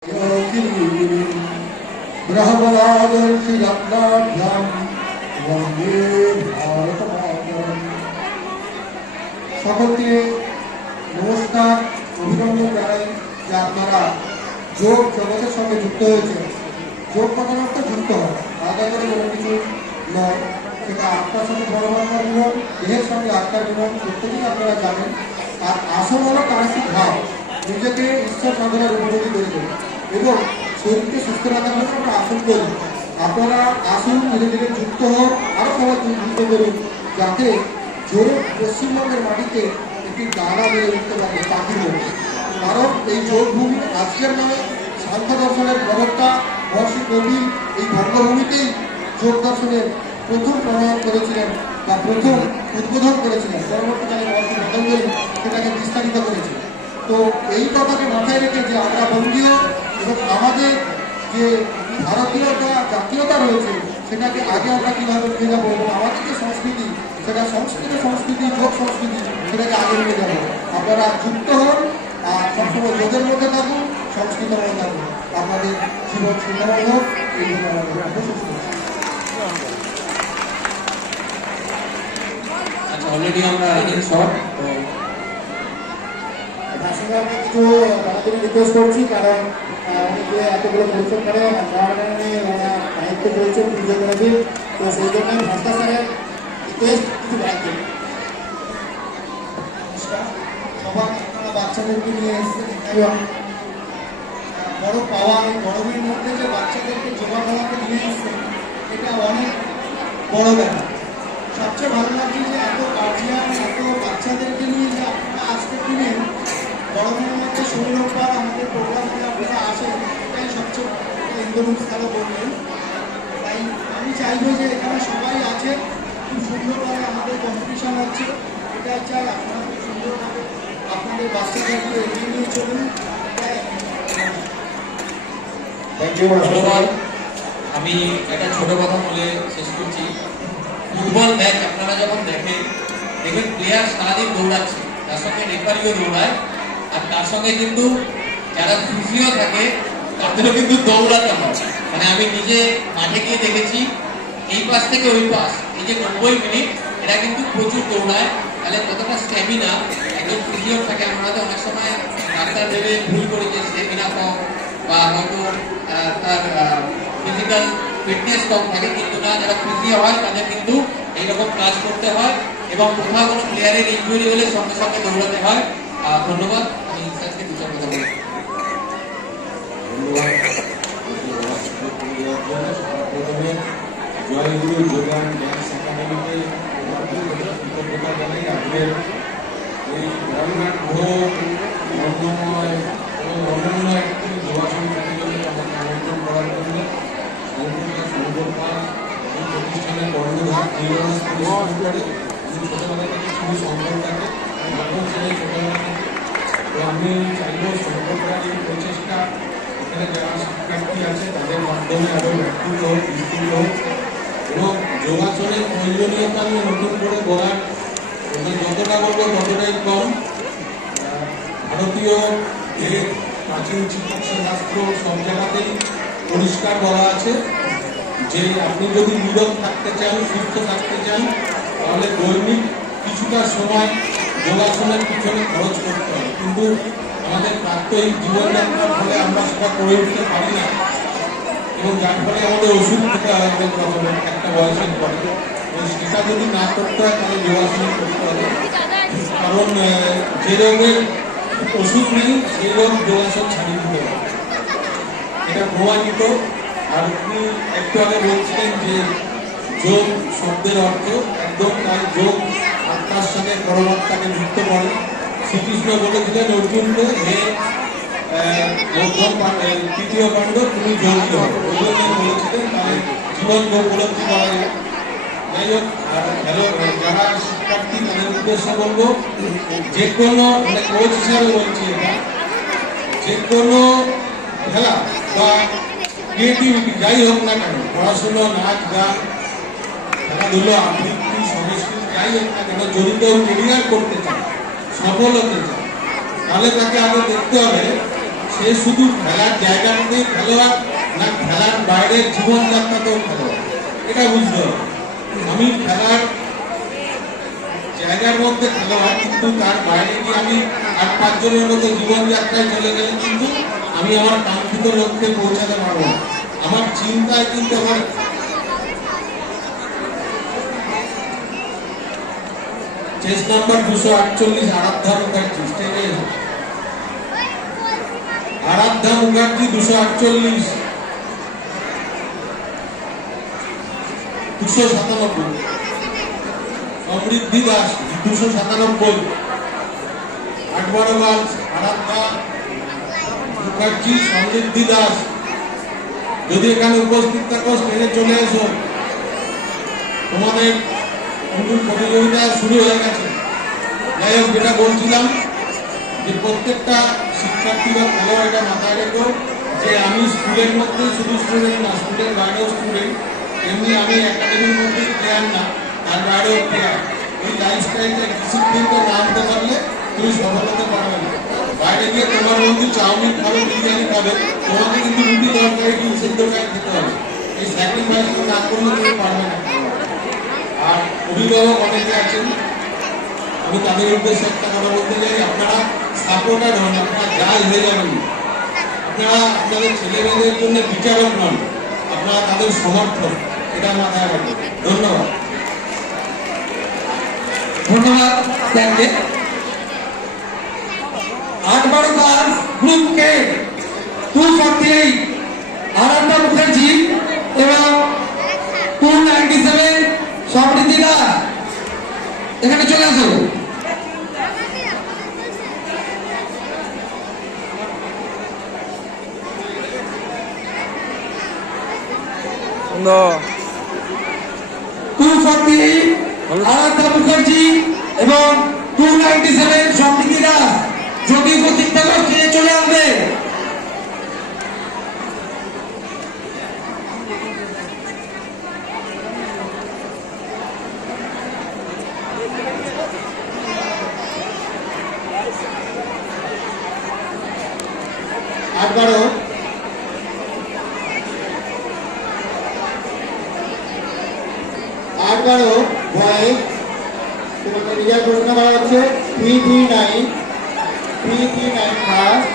সকলকে নমস্কার, অভিনন্দন জানাই যে আপনারা যোগ জগতের সঙ্গে যুক্ত হয়েছে। যোগ কথার অর্থ যুক্ত হয়, আলাদা করে কোনো কিছু নয়। সেটা আত্মার সঙ্গে পরমাত্মার মিলন, দেহের সঙ্গে আত্মার মিলন, প্রত্যেকেই আপনারা জানেন। আর আসল হলো মানসিক ভাব, নিজেকে ঈশ্বর সাধনার উপযোগী করে তোলে এবং শরীরকে সুস্থ রাখার জন্য আমরা আসন করি। আপনারা আসুন, ধীরে ধীরে যুক্ত হোক, আরও সবাই যুক্ত করুন, যাতে জোরে পশ্চিমবঙ্গের মাটিতে একটি দানা বেড়ে উঠতে পারে পাখির মধ্যে। কারণ এই যোগভূমি আজকের নামে সাংখ্য দর্শনের প্রবক্তা মহর্ষি কপিল এই ভঙ্গভূমিতেই যোগ দর্শনের প্রথম প্রমাণ করেছিলেন বা প্রথম উদ্বোধন করেছিলেন। পরবর্তীকালে মহর্ষি পতঞ্জলি সেটাকে বিস্তারিত করেছিলেন। তো এই কথাকে মাথায় রেখে যে আমরা বঙ্গীয় এবং আমাদের যে ভারতীয়তা জাতীয়তা রয়েছে সেটাকে আগে আমরা কীভাবে নিয়ে যাবো এবং আমাদের যে সংস্কৃতি, সেটা সংস্কৃত সংস্কৃতি, যোগ সংস্কৃতি, সেটাকে আগে নিয়ে যাবো। আপনারা যুক্ত হন আর সবসময় যোগের মধ্যে থাকুন, সংস্কৃতের মধ্যে থাকুন। আপনাদের জীবন সুন্দর হোক, এই জন্য আমাদের সুস্থ। আচ্ছা, অলরেডি আমরা রানিং শট তো আসলে আমি একটু তাড়াতাড়ি রিকোয়েস্ট করছি, কারণ অনেকে এতগুলো পরিশ্রম করে ওরা দায়িত্ব করেছেন ফিজিওথেরাপির, তো সেই জন্য ভাস্তা স্যারের রিকোয়েস্ট কিছু রাখবেন। নমস্কার, সবাই আপনারা বাচ্চাদেরকে নিয়ে এসেছেন এবং বড় পাওয়া, এই গরমের মধ্যে যে বাচ্চাদেরকে যোগা করাতে নিয়ে এসেছেন, এটা অনেক বড় ব্যাপার। সবচেয়ে ভালো লাগছে যে এত গার্জিয়ান, এত বাচ্চাদেরকে নিয়ে যে আপনারা আজকের দিনে গরমের মধ্যে শরীরোপকার আমাদের প্রোগ্রামে আপনারা আসেন, এটাই সবচেয়ে ইন্দ্রমুখ স্থানে বললেন। তাই আমি চাইবো যে এখানে সবাই আছে, খুব সুন্দরভাবে আমাদের কম্পিটিশন হচ্ছে, এটাই চাই আপনারা খুব সুন্দরভাবে আপনাদের বাচ্চাদেরকে এগিয়ে নিয়ে চলুন। ধন্যবাদ। আমি একটা ছোট কথা বলে শেষ করছি। ফুটবল ম্যাচ আপনারা যখন দেখেন প্লেয়ার সারাদিন দৌড়াচ্ছে, তার সঙ্গে রেফারিও দৌড়ায়, আর তার সঙ্গে কিন্তু যারা ফিজিও থাকে তাদেরও কিন্তু দৌড়াতে হয়। মানে আমি নিজে মাঠে গিয়ে দেখেছি, এই পাশ থেকে ওই পাশ, এই যে 90 মিনিট, এরা কিন্তু প্রচুর দৌড়ায়। তাহলে কতটা স্ট্যামিনা একজন ফিজিওর থাকে। আমরা হয়তো অনেক সময় ডাক্তার ভেবে ভুল করি যে স্ট্যামিনা কম বা হয়তো তার ফিজিক্যাল ফিটনেস কম থাকে, কিন্তু না, যারা ফিজিও হয় তাদের কিন্তু এইরকম কাজ করতে হয় এবং কোথাও কোনো প্লেয়ারের ইনজুরি হলে সঙ্গে সঙ্গে দৌড়াতে হয়। ধন্যবাদ। আমি স্যারকে দু চার কথা বলি। জয়গুরু যোগান ড্যান্স একাডেমিতে কৃতজ্ঞতা জানাই। আপনাদের এই রামঘাট অনন্য একটি যোগাসন প্রতিযোগিতা আমাকে আমন্ত্রণ করার জন্য এই প্রতিষ্ঠানের কর্ণধার পরিশ্রম করে। আমি ছোটবেলা থেকে খুবই সম্পর্কটাকে এখন চাই ছোটবেলা থেকে। তো আমি চাইব সম্পর্কটার এই প্রচেষ্টা এখানে যারা শিক্ষার্থী আছে তাদের মাধ্যমে আরও ব্যাখ্যুত হোক, বিস্তৃত হোক এবং যোগাসনের প্রয়োজনীয়তা নিয়ে নতুন করে বলার যতটা বলবো ততটাই কম। ভারতীয় এর প্রাচীন চিকিৎসা শাস্ত্র সব জায়গাতেই পরিষ্কার বলা আছে যে আপনি যদি নীরব থাকতে চান, সুস্থ থাকতে চান, তাহলে দৈনিক কিছুটা সময় যোগাসনের পিছনে খরচ করতে হবে। কিন্তু আমাদের প্রাত্যহিক জীবনযাত্রার ফলে আমরা সেটা করে উঠতে পারি না এবং যার ফলে আমাদের ওষুধ খেতে হয় অনেক রকমের একটা বয়সের পরে। সেটা যদি না করতে হয় তাহলে যোগাসন করতে হবে, কারণ যে রোগের ওষুধ নেই সেই রোগ যোগাসন ছাড়িয়ে দিতে হবে, এটা প্রমাণিত। আর আপনি একটু আগে বলছিলেন যে যোগ শব্দের অর্থ একদম তাই, যোগ আত্মার সঙ্গে পরমাত্মাকে যুক্ত করে। শ্রীকৃষ্ণ বলেছিলেন অর্জুনকে, হে তৃতীয় পাণ্ডব, তুমি যোগী হবে। বলেছিলেন তাহলে জীবনকে উপলব্ধি করা যায়। যাই হোক, যারা শিক্ষার্থী তাদের উদ্দেশ্যে বলবো, যে কোনো মানে কোচ হিসাবে বলছি, এটা যে কোনো খেলা বা ক্রিয়েটিভিটি যাই হোক না কেন, পড়াশুনো, নাচ, গান, খেলাধুলো, আবৃত্তি, সংস্কৃতি যাই হোক না কেন, যদি কেউ কেরিয়ার করতে চায়, সফল হতে চায়, তাহলে তাকে আগে দেখতে হবে সে শুধু খেলার জায়গাটাতেই খেলোয়াড় না খেলার বাইরের জীবনযাত্রাতেও খেলোয়াড়, এটা বুঝতে হবে। আমি খেলার জায়গার মধ্যে খেলোয়াড়, কিন্তু তার বাইরে গিয়ে আমি 8-5 জনের মতো জীবনযাত্রায় চলে গেলে কিন্তু আমি আমার কাঙ্ক্ষিত লক্ষ্যে পৌঁছাতে পারবো না। আমার চিন্তায় কিন্তু আমার চেস নাম্বার 248 আরাধ্যা মুখার্জি স্টেজে এসো। আরাধ্যা মুখার্জি 248 297, সমৃদ্ধি দাস 297, 8-12 গার্লস আরাধ্যা মুখার্জি, সমৃদ্ধি দাস। যদি এখানে উপস্থিত থাকো স্টেজে চলে এসো, তোমাদের প্রতিযোগিতা শুরু হয়ে গেছে। যাই হোক, যেটা বলছিলাম যে প্রত্যেকটা শিক্ষার্থী বা খেলোয়াড় এটা মাথায় রেখো যে আমি স্কুলের মধ্যে শুধু স্টুডেন্ট না, স্কুলের বাইরেও স্টুডেন্ট, এমনি আমি একাডেমির মধ্যে প্লেয়ার না, তার বাইরেও প্লেয়ার। ওই লাইফস্টাইলটা ডিসিপ্লিনটা না আনতে পারলে তুমি সফল হতে পারবে না। বাইরে গিয়ে তোমার বন্ধু চাউমিন খাবে, বিরিয়ানি খাবে, তোমাকে কিন্তু রুটি তরকারি ডিম সেদ্ধ করে খেতে হবে। এই স্যাক্রিফাইস না করলে তুমি পারবে না। আর অভিভাবক অনেকে আছেন, আমি তাদের উদ্দেশ্যে একটা কথা বলতে চাই, আপনারা সাপোর্টার হন, আপনারা জাজ হয়ে যাবেন। আপনারা আপনাদের ছেলে মেয়েদের জন্য বিচারক নন, আপনারা তাদের সমর্থক, এটা মাথায় রাখবেন। ধন্যবাদ। ধন্যবাদ স্যারকে। 8-12 ক্লাস গ্রুপ কে 248 আরাধ্যা মুখার্জি এবং 297 সমৃদ্ধি দাস, এখানে চলে আসো। No. 248 আরাধ্যা মুখার্জি এবং 297 সমৃদ্ধি দাস, যদি উপস্থিত থাকো স্টেজে চলে আসবে। আটবারও বয়েস তোমাকে রিজাল্ট ঘোষণা করা হচ্ছে 339 ফার্স্ট